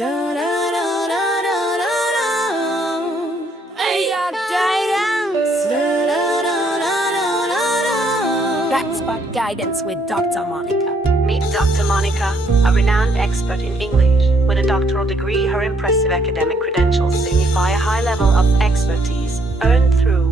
Da da da da da da da. Hey, guidance. Da da da da da da da. Backspot Guidance with Dr. Monica. Meet Dr. Monica, a renowned expert in English. With a doctoral degree, her impressive academic credentials signify a high level of expertise earned through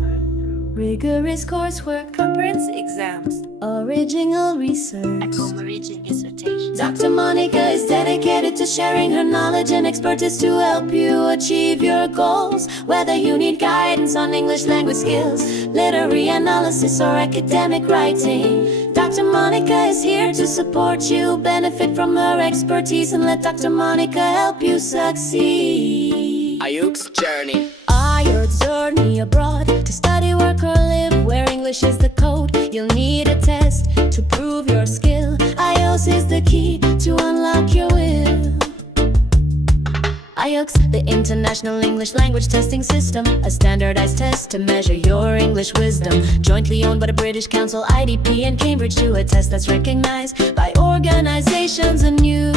Rigorous coursework, Conference exams. original research. Origin dissertation. Dr. Monica is dedicated to sharing her knowledge and expertise to help you achieve your goals. Whether you need guidance on English language skills, literary analysis, or academic writing, Dr. Monica is here to support you. Benefit from her expertise and let Dr. Monica help you succeed. Ayuk's journey. Your journey abroad to study, work, or live where English is the code. You'll need a test to prove your skill. IELTS is the key to unlock your will. IELTS, the International English Language Testing System, a standardized test to measure your English wisdom. Jointly owned by the British Council, IDP, and Cambridge, to a test that's recognized by organizations and you.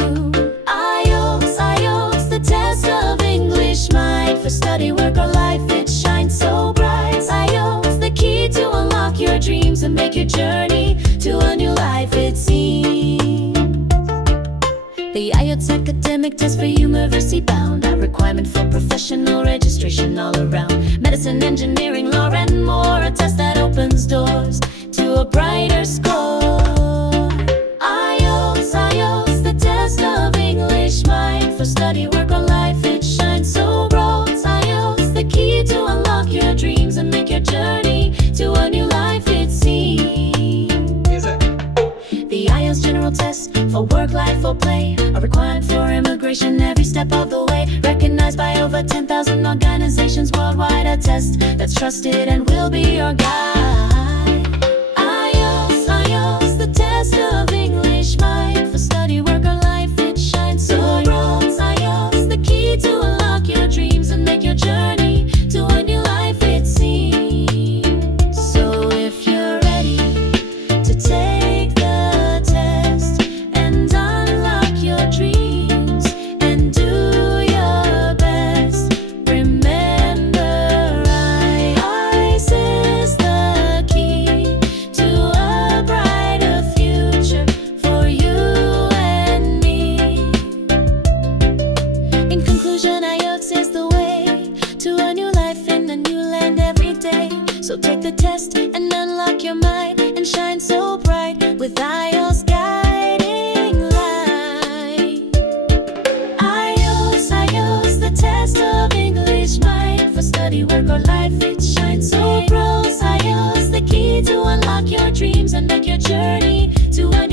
IELTS, the test of English mind. For study, work, or life, it shines so bright. IELTS, the key to unlock your dreams and make your journey to a new life, it seems. The IELTS academic test for university bound, a requirement for professional registration all around. Medicine, engineering, law, and more, a test that opens doors to a brighter score. IELTS, the test of English mind. For study, work, or life, it shines so bright. IELTS, the key to unlock your dreams and make your journey to a new life, it seems. The IELTS general test for work, life, or play, a requirement for immigration every step of the way. Recognized by over 10,000 organizations worldwide, a test that's trusted and will be your guide. IELTS, the test of English mind. For study, work, or life, it shines so bright. IELTS, the key to unlock your dreams and make your journey to a new life, it seems. So if you're ready to take the test and unlock your dreams and do your best, remember IELTS is the key to a brighter future for you and me. In conclusion, IELTS is the way to a new life in a new land every day. So take the test and unlock your mind and shine so bright with IELTS guiding light. IELTS, the test of English mind. For study, work, or life, it shines so bright. IELTS, the key to unlock your dreams and make your journey to a new